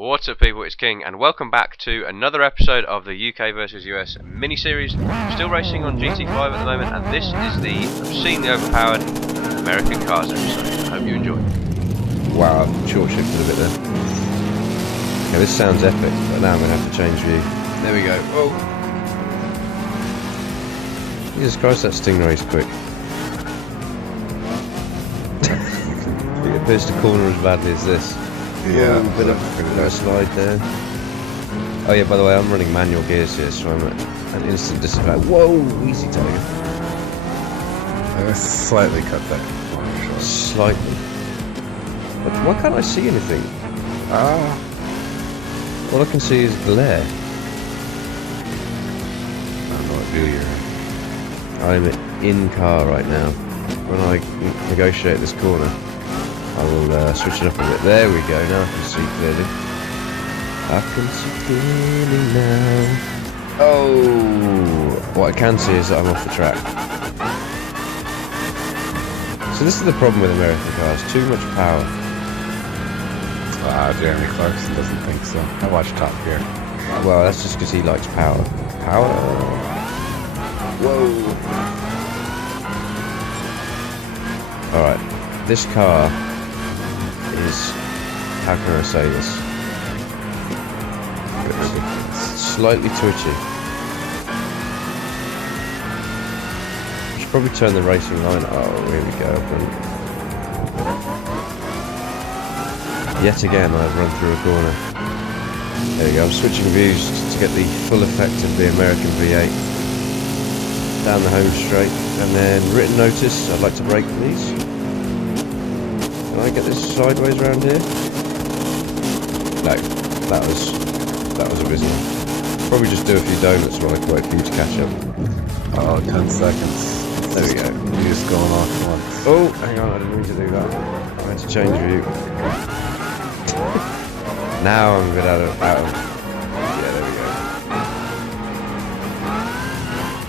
What's up people, it's King and welcome back to another episode of the UK versus US mini-series. Still racing on GT5 at the moment, and this is the obscenely overpowered American cars episode. I hope you enjoy. Wow, I've short shifted a bit there. Okay, this sounds epic, but now I'm going to have to change view. There we go. Whoa! Jesus Christ, that Stingray's quick. It appears to corner as badly as this. Yeah, a bit of a slide there. Oh yeah, by the way, I'm running manual gears here, so I'm at an instant disadvantage. Whoa, easy tiger. Slightly cut that. Slightly. But why can't I see anything? All I can see is glare. I don't know what view you're in. I'm in car right now. When I negotiate this corner, I will switch it up a bit. There we go, now I can see clearly. I can see clearly now. Oh! What I can see is that I'm off the track. So this is the problem with American cars, too much power. Jeremy Clarkson doesn't think so. I watch Top Gear. Well, that's just because he likes power. Power? Whoa! Alright, this car is, how can I say this? Slightly twitchy. Should probably turn the racing line. Oh, here we go. Yet again, I've run through a corner. There we go. I'm switching views to get the full effect of the American V8 down the home straight, and then written notice. I'd like to brake, please. Can I get this sideways around here? No, that was abysmal. Probably just do a few donuts while I wait for you to catch up. Oh, 10 seconds. There we go. You're just going off once. Oh, hang on, I didn't mean to do that. I had to change view. Now I'm a bit out of. Yeah, there we go.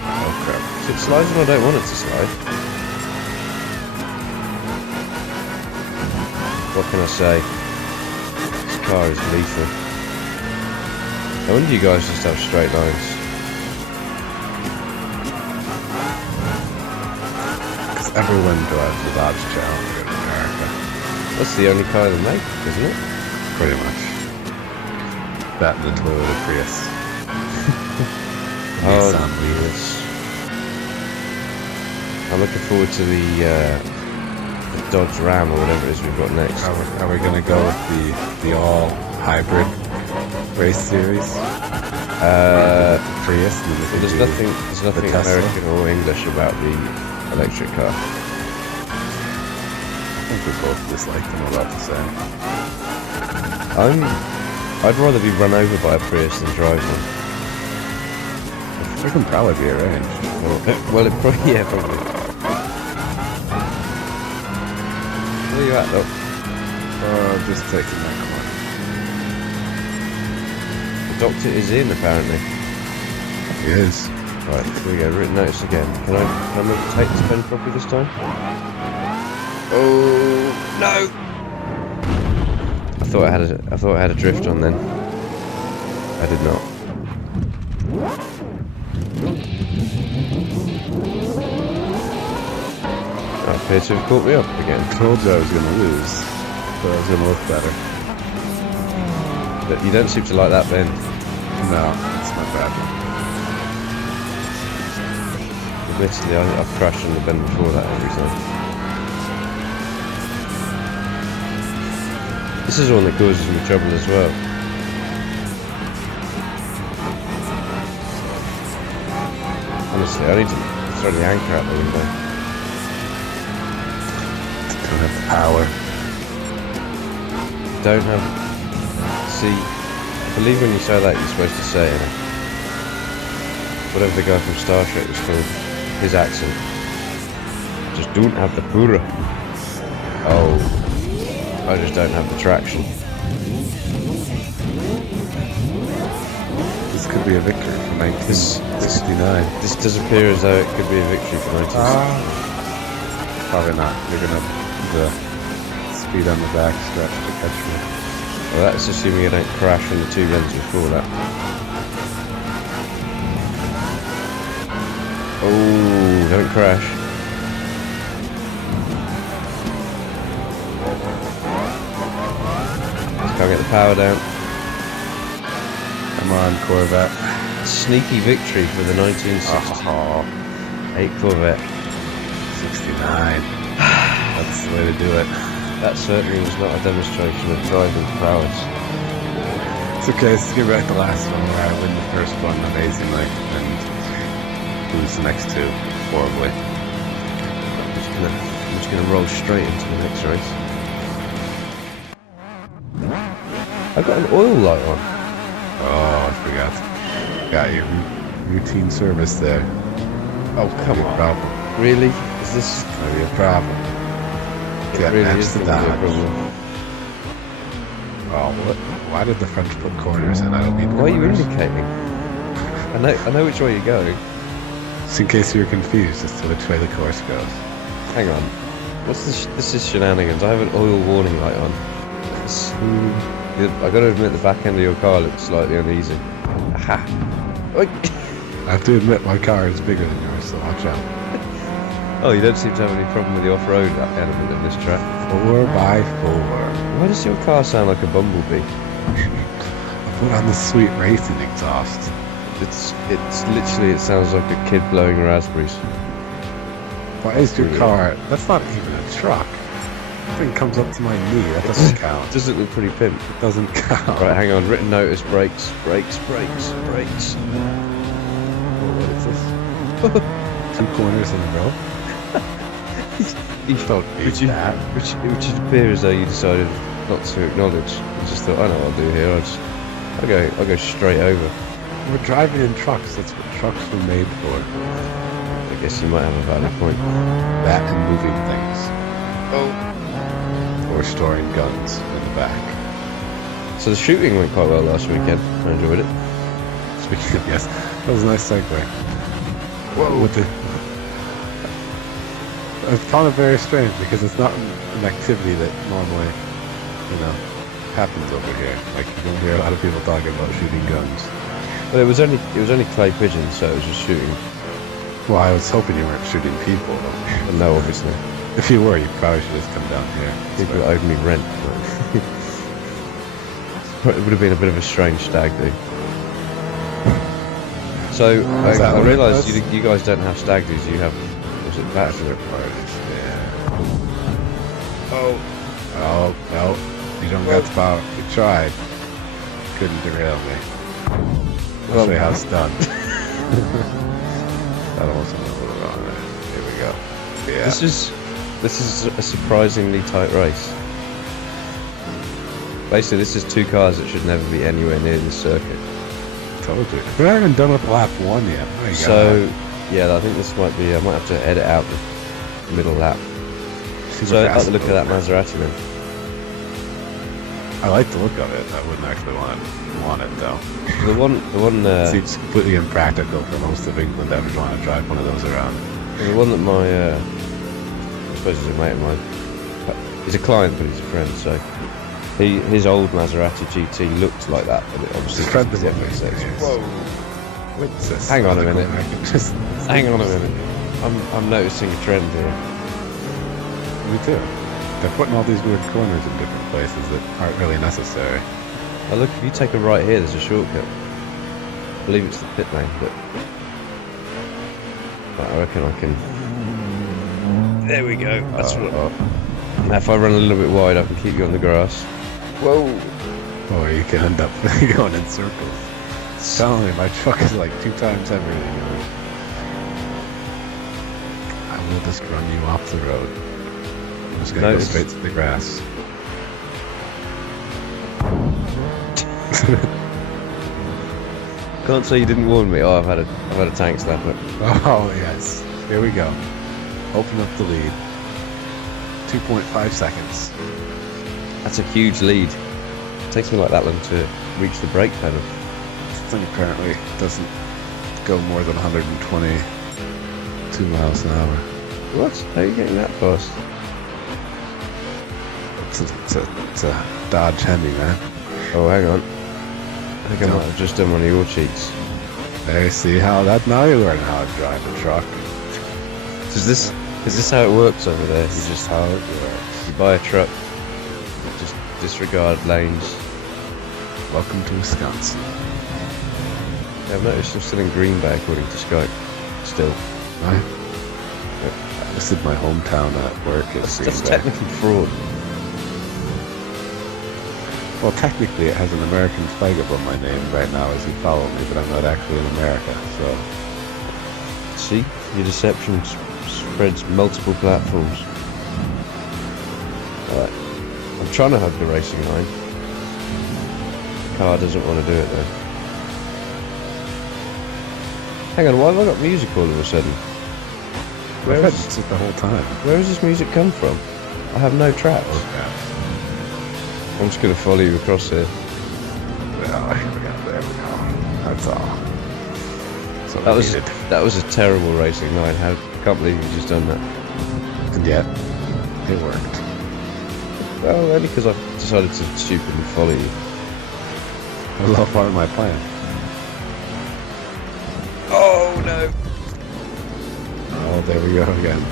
Oh crap! Is it sliding? I don't want it to slide. What can I say? This car is lethal. I wonder you guys just have straight lines. Because everyone drives the Dodge Challenger in America. That's the only car they make, isn't it? Pretty much. That and the Toyota Prius. Oh, yes. I'm looking forward to the Dodge Ram or whatever it is we've got next. Are we going to go with the all hybrid race series? Prius. There's nothing American or English about the electric car. I think we both dislike them about the same. I'd rather be run over by a Prius than drive one. There can probably be arranged. Well, it probably, yeah, probably. Where are you at, though? Just taking that The doctor is in, apparently. corner. He is. Right, here we go. Written notice again. Can I make it take this pen properly this time? Oh no! I thought I had a drift on then. I did not. I appear to have caught me up again. Told you I was going to lose, but I was going to look better. But you don't seem to like that bend. No, it's not bad. Admittedly, I've crashed on the bend before that every time. This is one that causes me trouble as well. Honestly, I need to throw the anchor out the window. Don't have the power. Don't have... See, I believe when you say that you're supposed to say it. Whatever the guy from Star Trek was called, his accent. Just don't have the pura. Oh, I just don't have the traction. This could be a victory for 1969. This does appear as though it could be a victory for 1969. Probably not. You're gonna the speed on the back stretch to catch me. Well, that's assuming I don't crash on the two runs before that. Oh, don't crash. Just can't get the power down. Come on, Corvette. Sneaky victory for the 1968 Corvette. 69. That's the way to do it. That certainly was not a demonstration of driving prowess. It's okay, let's get back to the last one where I win the first one amazingly and lose the next two horribly. I'm just gonna roll straight into the next race. I've got an oil light on. Oh, I forgot. Got your routine service there. Oh, come on. Problem. Really? Is this Might be a problem. it Got really match is the gonna be a Dodge. problem. Oh, what? Why did the French put corners in? I don't need Why are you corners. indicating? I know which way you're going. Just in case you're confused as to which way the course goes. Hang on. What's this? This is shenanigans. I have an oil warning light on. I gotta admit the back end of your car looks slightly uneasy. Aha. Oi. I have to admit my car is bigger than yours, so watch out. Oh, you don't seem to have any problem with the off-road element of this track. 4x4. Why does your car sound like a bumblebee? I put on the sweet racing exhaust. It's literally, it sounds like a kid blowing raspberries. Why is your car? That's not even a truck. That thing comes up to my knee. That doesn't count. Does it look pretty pimp? It doesn't count. Right, hang on. Written notice: brakes, brakes, brakes, brakes. Oh, what is this? 2 corners in a row. Don't need that. Which would appear as though you decided not to acknowledge. You just thought, I know what I'll do here. I'll go straight over. We're driving in trucks. That's what trucks were made for. I guess you might have a valid point. That and moving things. Oh. Or storing guns in the back. So the shooting went quite well last weekend. I enjoyed it. Speaking of, yes, that was a nice segue. Whoa. With the... I found it very strange because it's not an activity that normally, happens over here. Like, you don't hear a lot of people talking about shooting guns. Well, it was only clay pigeons, so it was just shooting. Well, I was hoping you weren't shooting people, though. Well, no, obviously. If you were, you probably should just come down here. People that owed me rent. It would have been a bit of a strange stag do. So I realised you guys don't have stag do's. You have, was it bachelor parties? Yeah. Oh, no, you don't got the power. You tried. Couldn't derail me. I'll show you how it's done. That almost went a little wrong there. Here we go. Yeah. This is a surprisingly tight race. Basically, this is 2 cars that should never be anywhere near this circuit. Told you. We haven't even done with lap 1 yet. My So, yeah, I think this might be. I might have to edit out the middle lap. So I like the look of that Maserati then. I like the look of it. I wouldn't actually want it though. The one. It seems completely impractical for most of England to ever want to drive one of those around. The one that my, I suppose he's a mate of mine. He's a client, but he's a friend. So his old Maserati GT looked like that, but it obviously. Friend of mine. Whoa. What's this? Hang on a minute. Just Hang on a minute. I'm noticing a trend here. me too. They're putting all these weird corners in different places that aren't really necessary. Oh look, if you take a right here, there's a shortcut. I believe it's the pit lane, but I reckon I can. There we go. That's what. Now if I run a little bit wide, I can keep you on the grass. Whoa! Or you can end up going in circles. Telling me, my truck is like 2 times heavier than yours. I will just run you off the road. I'm just gonna go straight to the grass. Can't say you didn't warn me. Oh, I've had a tank snapper. Oh yes, here we go. Open up the lead. 2.5 seconds. That's a huge lead. It takes me like that long to reach the brake pedal. This thing apparently doesn't go more than 122 miles an hour. What? How are you getting that fast? It's a Dodge Hemi, man. Oh, hang on. I think I might have just done one of your cheats. There, see how that, now you're learning how to drive a truck. Is this how it works over there? You just How it works. you buy a truck, just disregard lanes. Welcome to Wisconsin. Yeah, I've noticed I'm still in Green Bay according to Skype. Still. Right? I listed my hometown at work as Green That's Bay. technically fraud. Well, technically it has an American flag above my name right now as you follow me, but I'm not actually in America, so... See? Your deception spreads multiple platforms. Alright. I'm trying to hug the racing line. The car doesn't want to do it though. Hang on, why have I got music all of a sudden? I've had it the whole time. Where has this music come from? I have no tracks. Okay. I'm just going to follow you across here. Well, here we go, there we go. That's all. So That was a terrible racing line. I can't believe you've just done that. And yet, it worked. Well, only because I've decided to stupidly follow you. That was all part of my plan. Oh no! Oh, there we go again.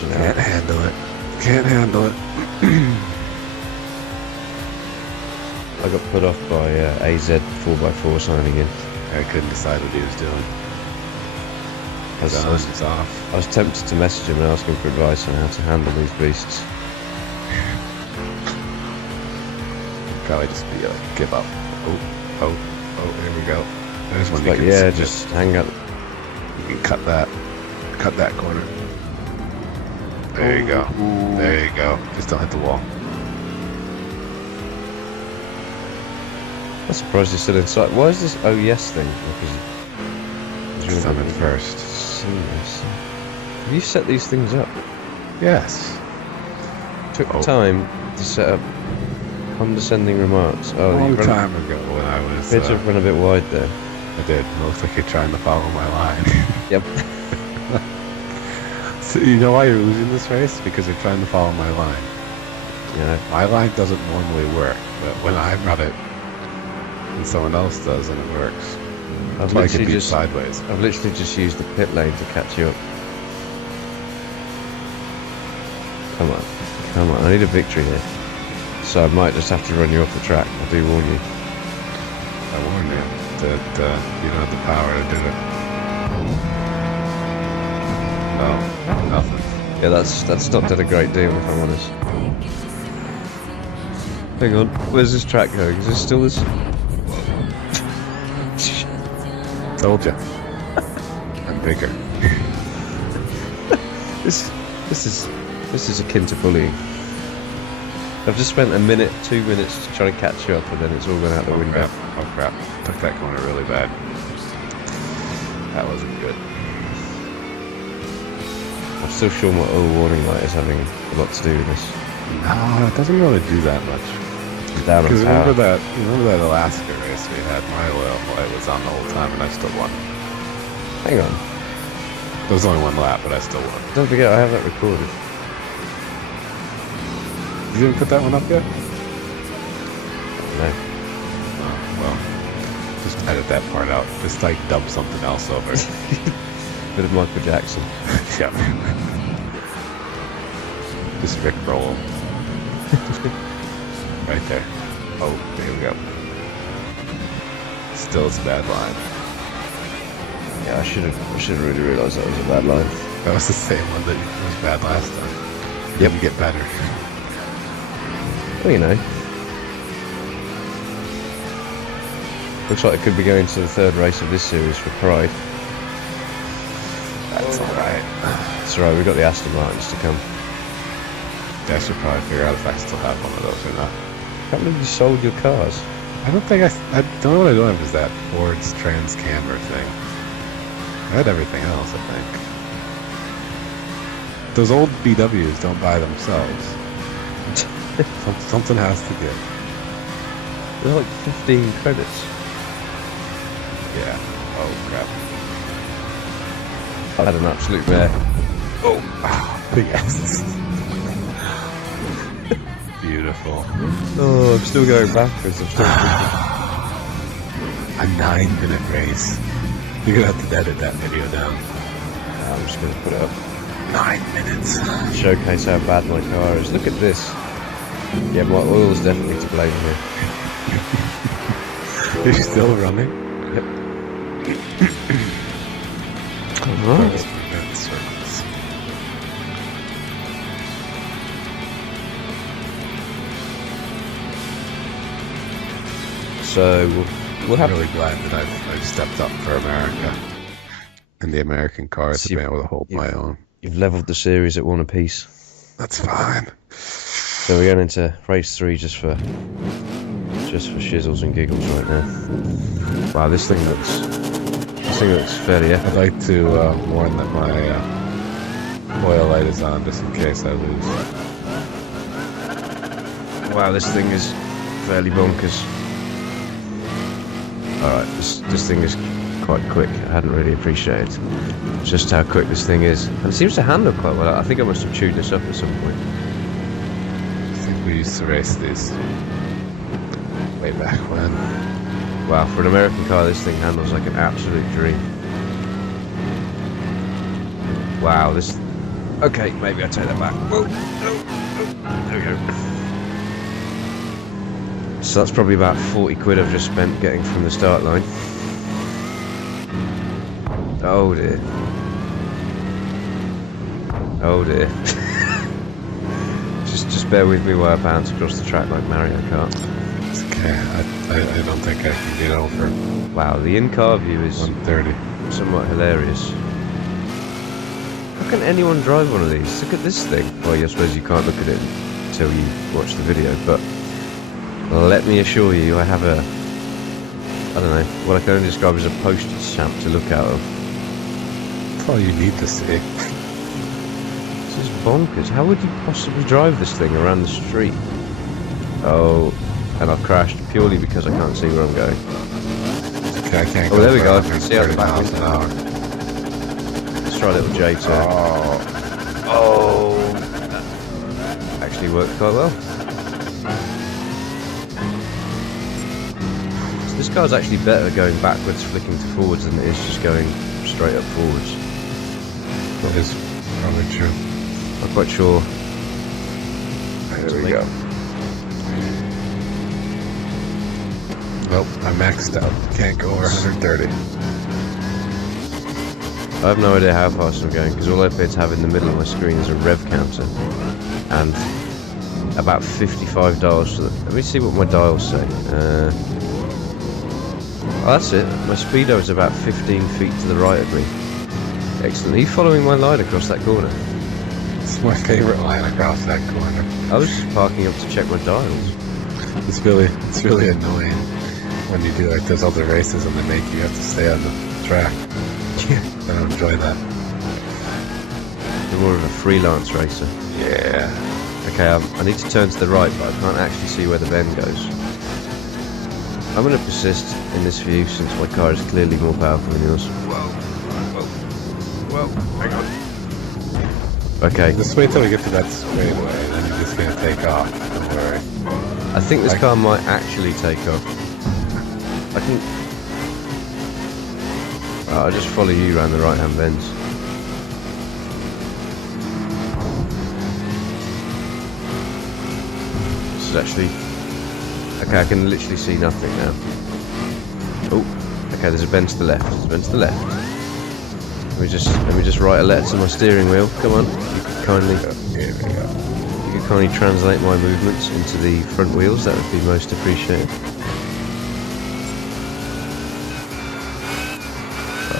Can't handle it. Can't handle it. I got put off by AZ 4x4 signing in. I couldn't decide what he was doing. It's off. I was tempted to message him and ask him for advice on how to handle these beasts. Probably just be like, give up. Oh, here we go. There's one. Like, yeah, just hang up. You can cut that corner. There you go. There you go. Just don't hit the wall. I'm surprised he's still inside. Why is this oh yes thing? Just done it first. Serious. Have you set these things up? Yes. Took time to set up condescending remarks. Oh, A long you time ago when I was... appear to have run a bit wide there. I did. It looks like you're trying to follow my line. Yep. So you know why you're losing this race? Because you're trying to follow my line. Yeah. My line doesn't normally work, but when I run it, and someone else does, and it works. I've Like it literally beats just sideways. I've literally just used the pit lane to catch you up. Come on, I need a victory here. So I might just have to run you off the track. I do warn you. I warn you that you don't have the power to do it. No, nothing. Yeah, that's not done a great deal if I'm honest. Hang on, where's this track going? Is this still this? Told you. I'm bigger. This is akin to bullying. I've just spent a minute, 2 minutes to try to catch you up, and then it's all gone out the window. Oh crap. Took that corner really bad. That wasn't good. I'm still sure my oil warning light is having a lot to do with this. No, it doesn't really do that much. I'm down on Because power. remember that Alaska race we had? My oil light was on the whole time and I still won. Hang on. There was only one lap, but I still won. Don't forget I have that recorded. You didn't put that one up yet? No. Oh, well, just edit that part out. Just like dub something else over. Bit of Michael Jackson. Yeah. Just Rick roll. Right there. Oh, there we go. Still, it's a bad line. Yeah, I should have really realised that was a bad line. That was the same one that was bad last time. Yep. You get better. Well, you know. Looks like it could be going to the third race of this series for Pride. That's alright. That's right, we've got the Aston Martins to come. I should probably figure out if I still have one of those or not. Can't believe you sold your cars. I don't think I don't know what I don't have is that Ford's trans camber thing. I had everything else, I think. Those old BWs don't buy themselves. Something has to give. They're like 15 credits. Yeah. Oh crap. I had an absolute bear. Oh, big asses. Beautiful. beautiful. Oh, I'm still going backwards. I'm still A 9-minute race. You're gonna have to edit that video down. I'm just going to put it up. 9 minutes. Showcase how bad my car is. Look at this. Yeah, my oil's definitely to blame here. You're still running? Yep. Alright. So we'll have. I'm really glad that I've stepped up for America. And the American cars So have been able to hold my own. You've levelled the series at one apiece. That's fine. So we're going into race 3 just for shizzles and giggles right now. Wow, this thing looks fairly epic. I'd like to warn that my oil light is on just in case I lose. Wow, this thing is fairly bonkers. Alright, this thing is quite quick. I hadn't really appreciated just how quick this thing is. And it seems to handle quite well. I think I must have chewed this up at some point. I think we used to race these way back when. Wow, for an American car, this thing handles like an absolute dream. Wow, this... Okay, maybe I take that back. Whoa, no, there we go. So that's probably about 40 quid I've just spent getting from the start line. Oh dear. Oh dear. just bear with me while I bounce across the track like Mario Kart. It's okay. I don't think I can get over Wow, the in-car view is 130. somewhat hilarious. How can anyone drive one of these? Look at this thing. Well, I suppose you can't look at it until you watch the video, but let me assure you, I have a, I don't know, what I can only describe as a postage stamp to look out of. That's all you need to see. This is bonkers. How would you possibly drive this thing around the street? Oh, and I've crashed purely because I can't see where I'm going. Okay, I can't Oh, go there we go. 130 See how the back miles is. an hour. Let's try a little J turn. Oh, that actually worked quite well. So this car's actually better going backwards, flicking to forwards, than it is just going straight up forwards. That is probably true. I'm quite sure. There we go. Nope, I'm maxed out. Can't go over 130. I have no idea how fast I'm going, because all I appear to have in the middle of my screen is a rev counter and about 55 dials to the... Let me see what my dials say. Oh, that's it. My speedo is about 15 feet to the right of me. Excellent. Are you following my line across that corner? It's my favorite line across that corner. I was just parking up to check my dials. It's really annoying when you do like those other races and they make you have to stay on the track. I don't enjoy that. You're more of a freelance racer. Yeah. Okay, I need to turn to the right, but I can't actually see where the bend goes. I'm going to persist in this view since my car is clearly more powerful than yours. Whoa, hang on. Okay. Just wait till we get to that straightaway, and then you're just gonna take off. Don't worry. I think this car might actually take off. I can... I'll just follow you around the right-hand bends. This is actually... Okay, I can literally see nothing now. Oh, okay, there's a bend to the left. There's a bend to the left. Let me just write a letter to my steering wheel. Come on, you could kindly... Here we go. You could kindly translate my movements into the front wheels. That would be most appreciated.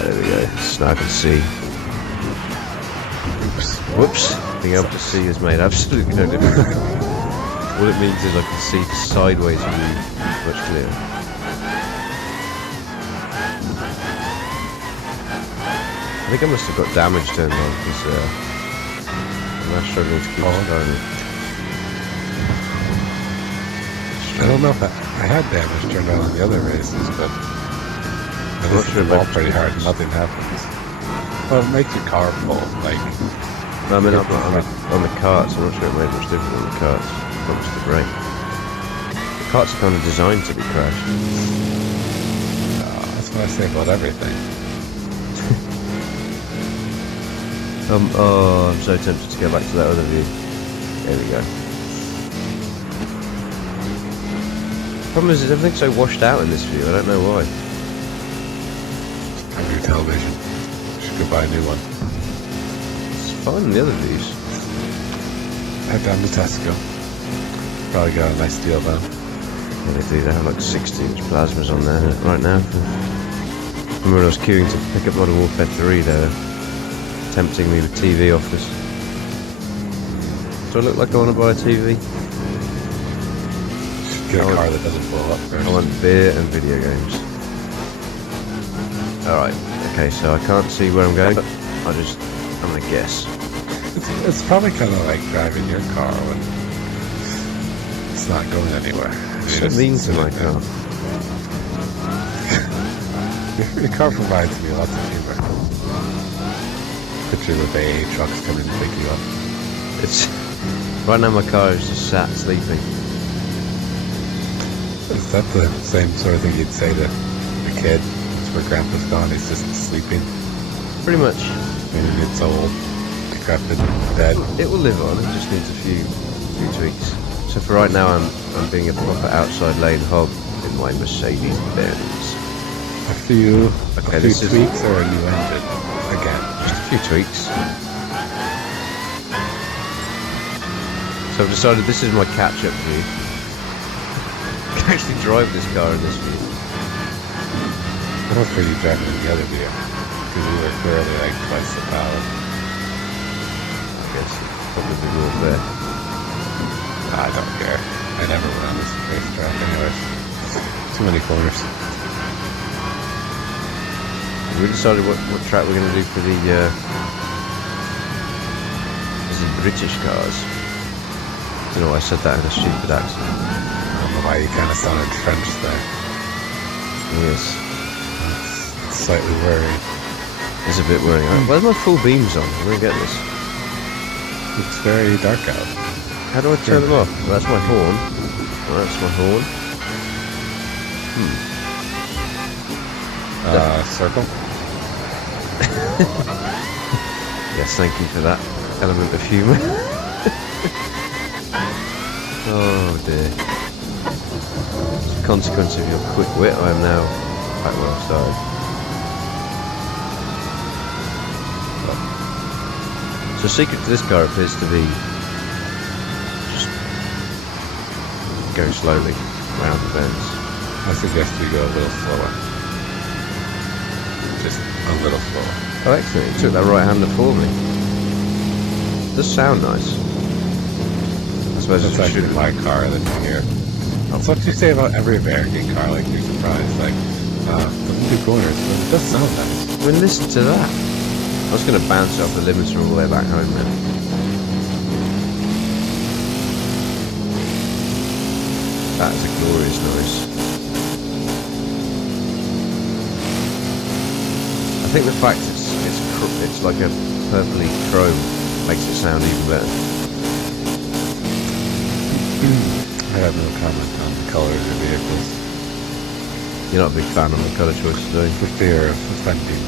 There we go. So now I can see. Oops. Whoops. Being able to see has made absolutely no difference. All it means is I can see sideways of you much clearer. I think I must have got damage turned on because I'm now struggling to keep driving. I don't know if I had damage turned on the other races, but I not hit sure the ball about pretty the hard and nothing happens. Well, it makes your car full, like... No, I mean on the carts, I'm not sure it made much difference on the carts. pumps the brake. The cart's kind of designed to be crashed. That's what I say about everything. Oh, I'm so tempted to go back to that other view. There we go. Problem is, everything's so washed out in this view. I don't know why. Under television. Should go buy a new one. It's fine in the other views. Head down to Tesco. Probably got a nice deal though. Yeah, they do. They have like 60-inch plasmas on there right now. Remember when I was queuing to pick up Modern Warfare 3, they were tempting me with TV offers. Do I look like I want to buy a TV? Get a car that doesn't blow up first. I want beer and video games. Alright, okay, so I can't see where I'm going, but I'm gonna guess. It's probably kind of like driving your car when it's not going anywhere. So mean to my car. Your car provides me lots of humor. Picture the AA trucks coming to pick you up. It's right now my car is just sat sleeping. Is that the same sort of thing you'd say to a kid? It's where grandpa's gone, he's just sleeping. Pretty much. And it's old, decrepit, dead. It will live on, it just needs a few tweaks. So for right now I'm being a proper outside lane hog in my Mercedes Benz. A few tweaks or a new engine? Again. Just a few tweaks. So I've decided this is my catch-up view. I can actually drive this car in this view. That was for you driving in the other view. Because you were clearly like twice the power. I guess it's probably more fair. I don't care. I never went on this racetrack anyways. Too many corners. We decided what track we're going to do for the British cars. I don't know why I said that in a stupid accent. I don't know why you kind of sounded French there. Yes. It's slightly worrying. It's a bit worrying. Where's my full beams on? I'm going to get this. It's very dark out. How do I turn them off? Well, that's my horn. Well, that's my horn. Circle? Yes, thank you for that element of humour. Oh dear. As a consequence of your quick wit, I am now quite well started. So the secret to this car appears to be just go slowly around the bends. I suggest you go a little slower. Just a little slower. Oh excellent, you took that right-hander for me. It does sound nice. I suppose That's actually my car that you hear. That's what you say about every American car, like you're surprised, like, doesn't do corners, but it does sound nice. I mean, listen to that. I was going to bounce off the limiter all the way back home then. That is a glorious noise. I think the fact it's like a purpley chrome makes it sound even better. I have no comment on the colors of vehicles. You're not a big fan of the colour choices, are you? For fear of offending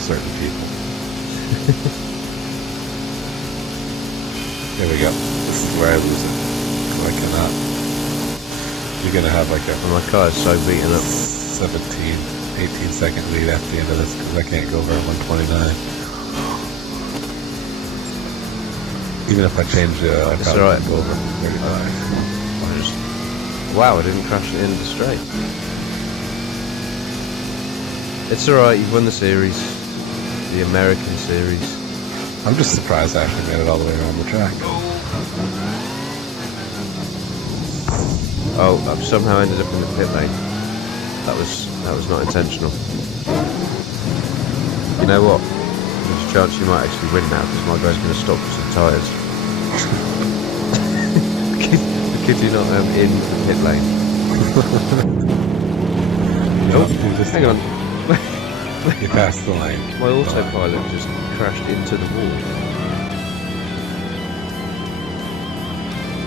certain people. There we go. This is where I lose it. I cannot. You're gonna have like a And my car is so beaten up. 17, 18 second lead at the end of this because I can't go over 129. Even if I change it, I It's probably alright. can go over 35. Wow, I didn't crash it into the straight. It's alright, you've won the series. The American series. I'm just surprised I actually made it all the way around the track. Oh, I've somehow ended up in the pit lane. That was not intentional. You know what? There's a chance you might actually win now because my guy's going to stop for some tyres. Kid you not in the pit lane. Nope. Hang on. You passed the lane. My autopilot just crashed into the wall.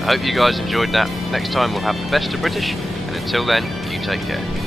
I hope you guys enjoyed that. Next time we'll have the best of British, and until then, you take care.